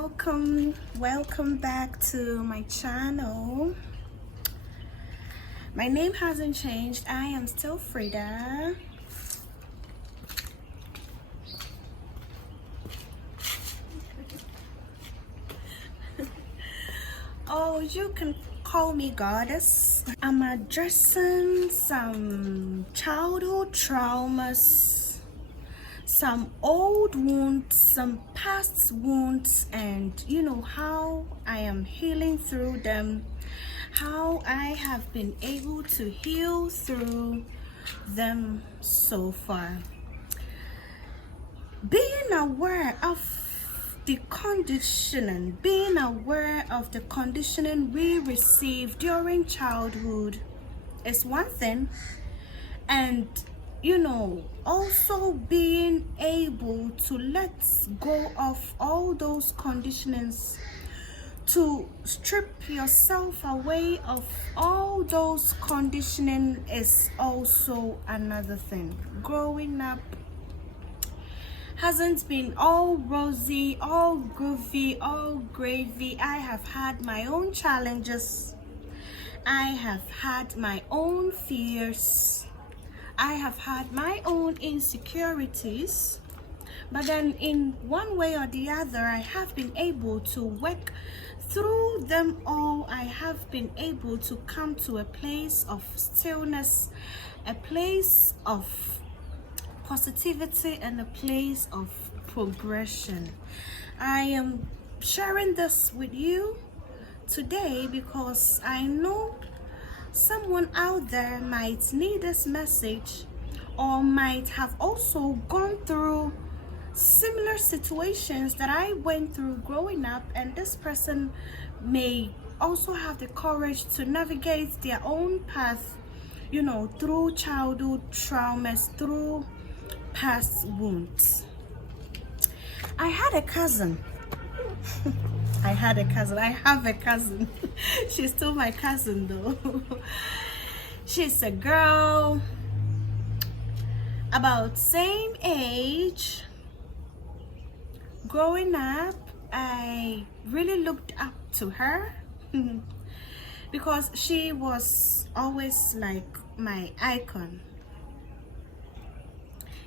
welcome back to my channel. My name hasn't changed. I am still Frida. Oh, you can call me Goddess. I'm addressing some childhood traumas, some old wounds, some past wounds, and how I am healing through them, how I have been able to heal through them so far. Being aware of the conditioning, we receive during childhood is one thing, and also being able to let go of all those conditionings, to strip yourself away of all those conditioning is also another thing. Growing up hasn't been all rosy, all groovy, all gravy. I have had my own challenges. I have had my own fears. I have had my own insecurities. But then in one way or the other, I have been able to work through them all. I have been able to come to a place of stillness, a place of positivity, and a place of progression. I am sharing this with you today because I know someone out there might need this message, or might have also gone through similar situations that I went through growing up, and this person may also have the courage to navigate their own path, through childhood traumas, through past wounds. I had a cousin. I have a cousin. She's still my cousin though. She's a girl about same age. Growing up, I really looked up to her because she was always like my icon.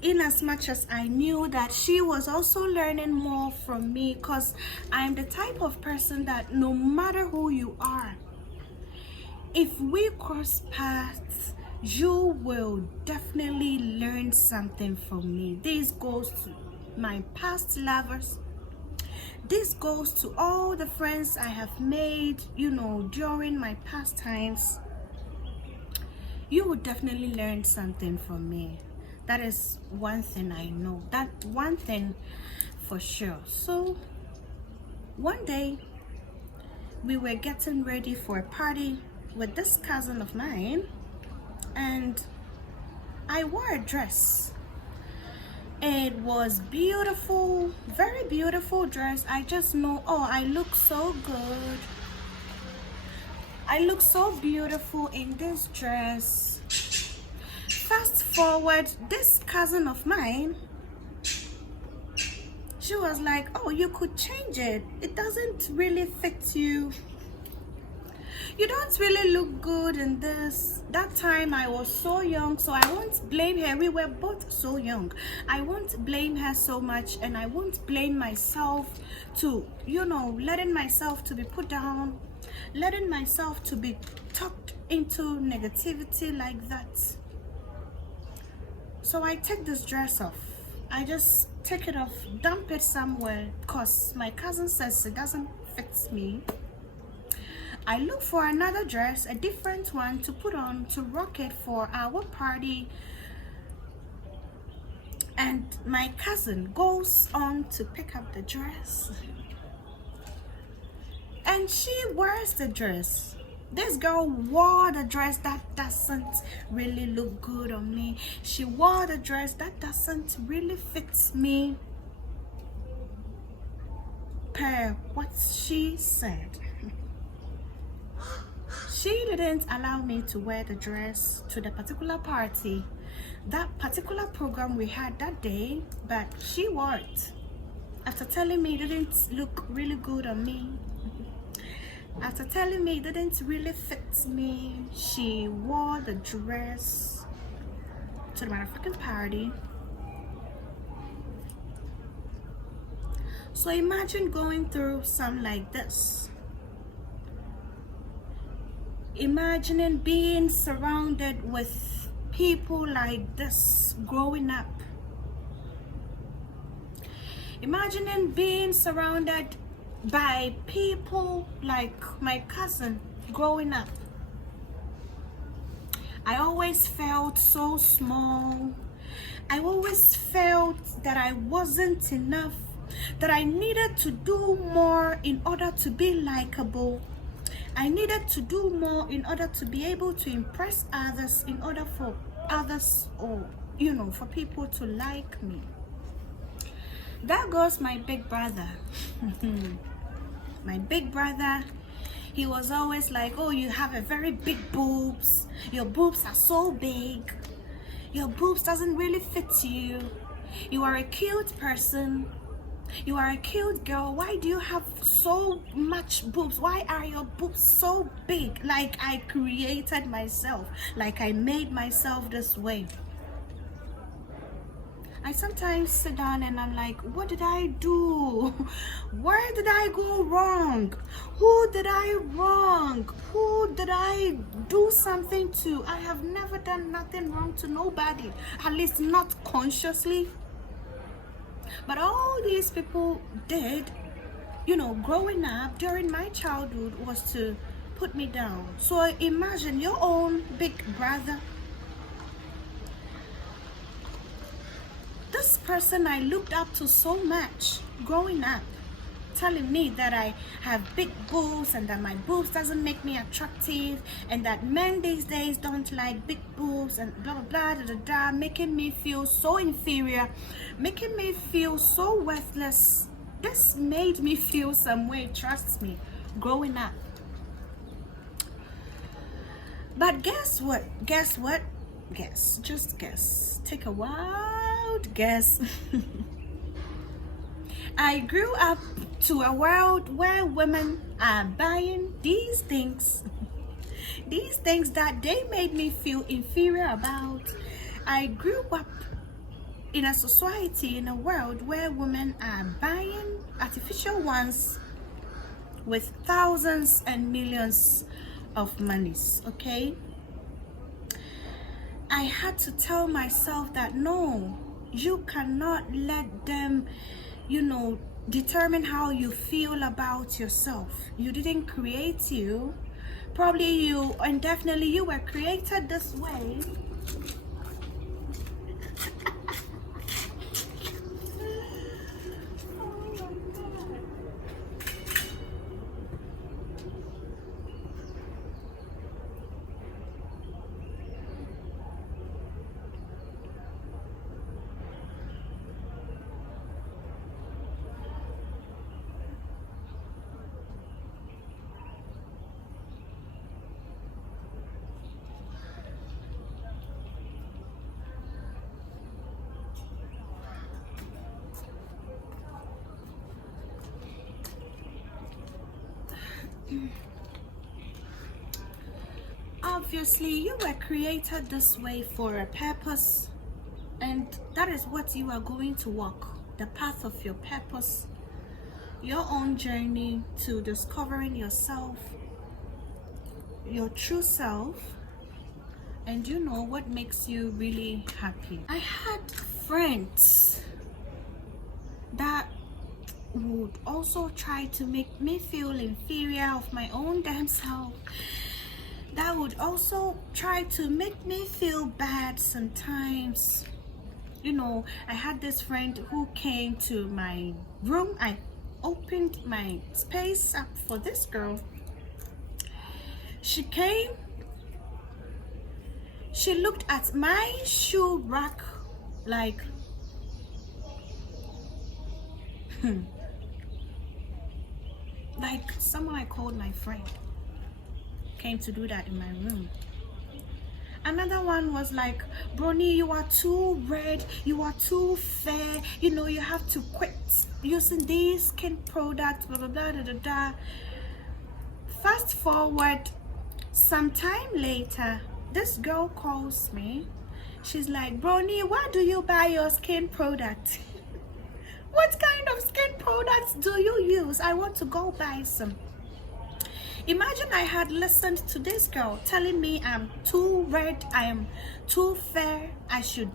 In as much as I knew that she was also learning more from me, because I'm the type of person that no matter who you are, if we cross paths, you will definitely learn something from me. This goes to my past lovers. This goes to all the friends I have made, during my past times. You will definitely learn something from me. That is one thing I know. That one thing for sure. So one day we were getting ready for a party with this cousin of mine, and I wore a dress. It was beautiful, very beautiful dress. I just know, I look so good. I look so beautiful in this dress. Fast forward, this cousin of mine, she was like, oh, you could change it. It doesn't really fit you. You don't really look good in this. That time I was so young, so I won't blame her. We were both so young. I won't blame her so much, and I won't blame myself to, letting myself to be put down, letting myself to be talked into negativity like that. So I take this dress off. I just take it off, dump it somewhere, because my cousin says it doesn't fit me. I look for another dress, a different one to put on, to rock it for our party. And my cousin goes on to pick up the dress. And she wears the dress. This girl wore the dress that doesn't really look good on me. She wore the dress that doesn't really fit me per what she said. She didn't allow me to wear the dress to the particular party, that particular program we had that day, but she wore it. After telling me it didn't look really good on me, after telling me it didn't really fit me, she wore the dress to the motherfucking party. So imagine going through something like this. Imagining being surrounded with people like this growing up. Imagining being surrounded by people like my cousin growing up. I always felt so small. I always felt that I wasn't enough, that I needed to do more in order to be likable. I needed to do more in order to be able to impress others, in order for others, or for people to like me. That goes my big brother. My big brother, he was always like, oh, you have a very big boobs. Your boobs are so big. Your boobs doesn't really fit you. You are a cute person. You are a cute girl. Why do you have so much boobs? Why are your boobs so big? Like I created myself. Like I made myself this way. I sometimes sit down and I'm like, what did I do? Where did I go wrong? Who did I wrong? Who did I do something to? I have never done nothing wrong to nobody, at least not consciously. But all these people did, growing up during my childhood, was to put me down. So imagine your own big brother. This person I looked up to so much growing up, telling me that I have big boobs and that my boobs doesn't make me attractive, and that men these days don't like big boobs and blah blah blah, making me feel so inferior, making me feel so worthless. This made me feel some way, trust me, growing up. But guess what? Just guess. Take a wild guess. I grew up to a world where women are buying these things that they made me feel inferior about. I grew up in a society, in a world where women are buying artificial ones with thousands and millions of monies, okay? I had to tell myself that no, you cannot let them, determine how you feel about yourself. You didn't create you. Probably you, and definitely you were created this way. Obviously, you were created this way for a purpose, and that is what you are going to walk, the path of your purpose, your own journey to discovering yourself, your true self, and what makes you really happy. I had friends that would also try to make me feel inferior of my own damn self, that would also try to make me feel bad sometimes. I had this friend who came to my room. I opened my space up for this girl. She came, she looked at my shoe rack like, like someone I called my friend came to do that in my room. Another one was like, Brony, you are too red, you are too fair, you know, you have to quit using these skin products, blah blah blah, da, da, da. Fast forward, sometime later, this girl calls me. She's like, Brony, where do you buy your skin products? What kind of skin products do you use? I want to go buy some. Imagine I had listened to this girl telling me I'm too red, I am too fair, I should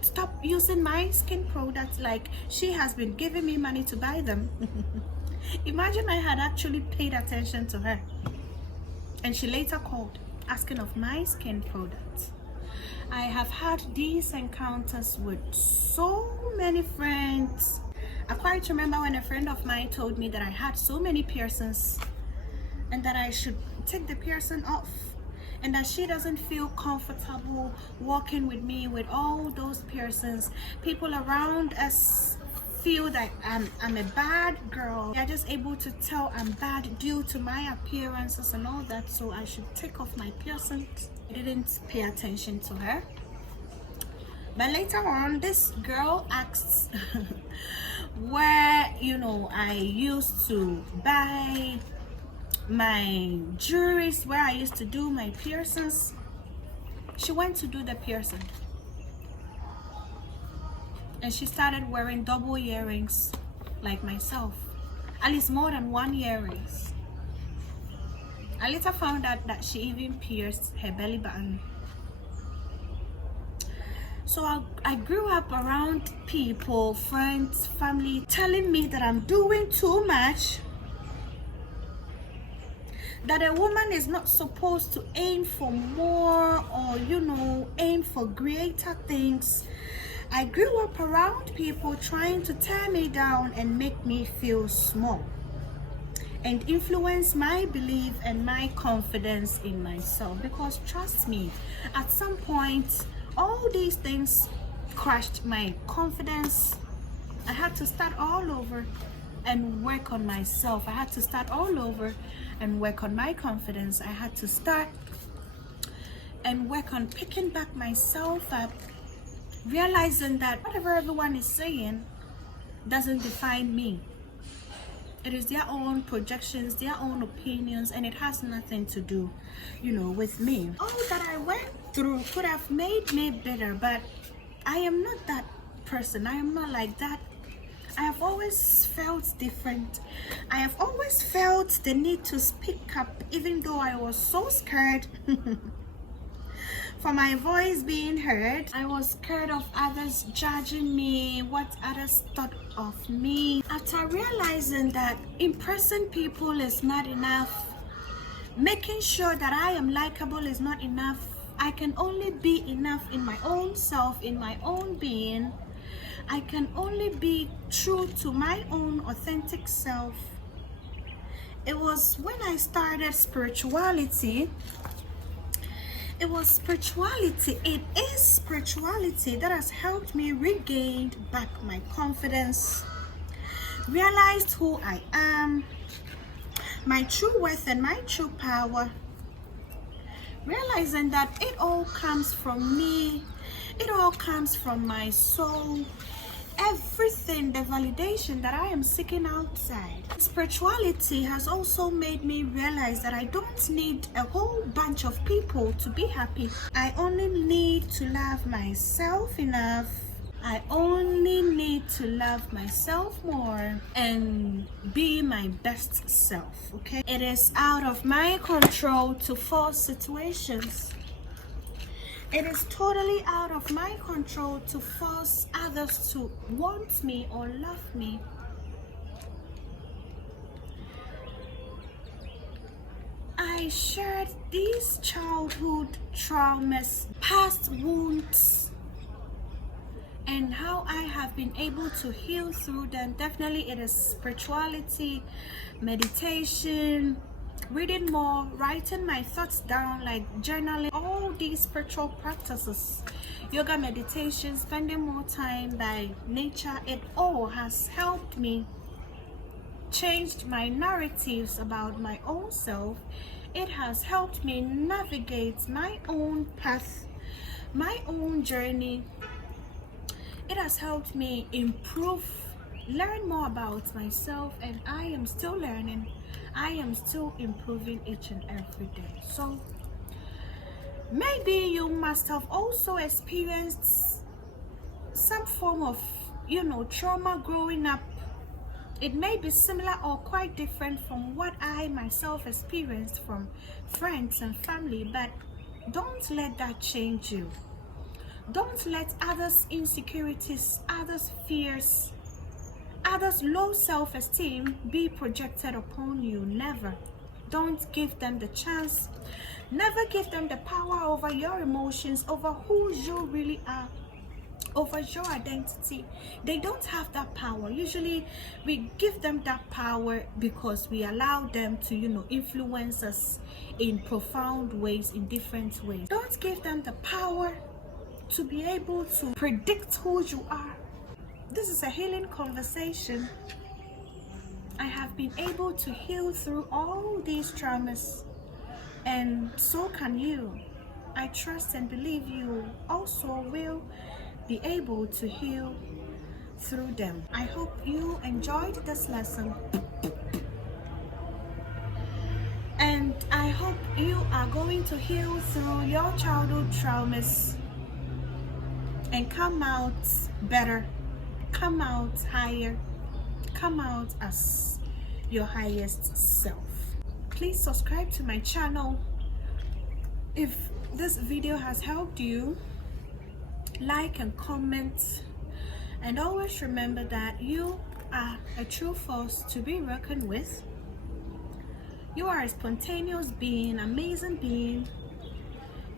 stop using my skin products, like she has been giving me money to buy them. Imagine I had actually paid attention to her. And she later called asking of my skin products. I have had these encounters with so many friends. I quite remember when a friend of mine told me that I had so many piercings and that I should take the piercing off, and that she doesn't feel comfortable walking with me with all those piercings. People around us feel that I'm a bad girl. They're just able to tell I'm bad due to my appearances and all that, so I should take off my piercings. I didn't pay attention to her. But later on, this girl asks where, you know, I used to buy my jewelries, where I used to do my piercings. She went to do the piercing and she started wearing double earrings like myself, at least more than one earrings. I later found out that she even pierced her belly button. So I grew up around people, friends, family telling me that I'm doing too much, that a woman is not supposed to aim for more, or, you know, aim for greater things. I grew up around people trying to tear me down and make me feel small, and influence my belief and my confidence in myself. Because trust me, at some point, all these things crushed my confidence. I had to start all over and work on myself. I had to start all over and work on my confidence. I had to start and work on picking back myself up, realizing that whatever everyone is saying doesn't define me. It is their own projections, their own opinions, and it has nothing to do, you know, with me. All that I went through could have made me better, but I am not that person. I am not like that. I have always felt different. I have always felt the need to speak up, even though I was so scared for my voice being heard. I was scared of others judging me, what others thought of me. After realizing that impressing people is not enough, making sure that I am likable is not enough, I can only be enough in my own self, in my own being. I can only be true to my own authentic self. It was when I started spirituality. It was spirituality. It is spirituality that has helped me regain back my confidence, realized who I am, my true worth and my true power, realizing that it all comes from me. It all comes from my soul. Everything, the validation that I am seeking outside. Spirituality has also made me realize that I don't need a whole bunch of people to be happy. I only need to love myself enough. I only need to love myself more and be my best self, okay? It is out of my control to force situations. It is totally out of my control to force others to want me or love me. I shared these childhood traumas, past wounds, and how I have been able to heal through them. Definitely it is spirituality, meditation, reading more, writing my thoughts down, like journaling, all these spiritual practices, yoga, meditation, spending more time by nature. It all has helped me changed my narratives about my own self. It has helped me navigate my own path, my own journey. It has helped me improve, learn more about myself, and I am still learning. I am still improving each and every day. So maybe you must have also experienced some form of, trauma growing up. It may be similar or quite different from what I myself experienced from friends and family, but don't let that change you. Don't let others' insecurities, others' fears, others' low self-esteem be projected upon you. Never. Don't give them the chance. Never give them the power over your emotions, over who you really are, over your identity. They don't have that power. Usually we give them that power because we allow them to, influence us in profound ways, in different ways. Don't give them the power to be able to predict who you are. This is a healing conversation. I have been able to heal through all these traumas, and so can you. I trust and believe you also will be able to heal through them. I hope you enjoyed this lesson, and I hope you are going to heal through your childhood traumas and come out better, come out higher, come out as your highest self. Please subscribe to my channel. If this video has helped you, like and comment, and always remember that you are a true force to be reckoned with. You are a spontaneous being, amazing being.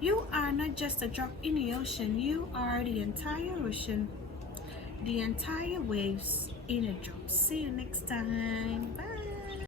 You are not just a drop in the ocean, you are the entire ocean, the entire waves in a drop. See you next time. Bye.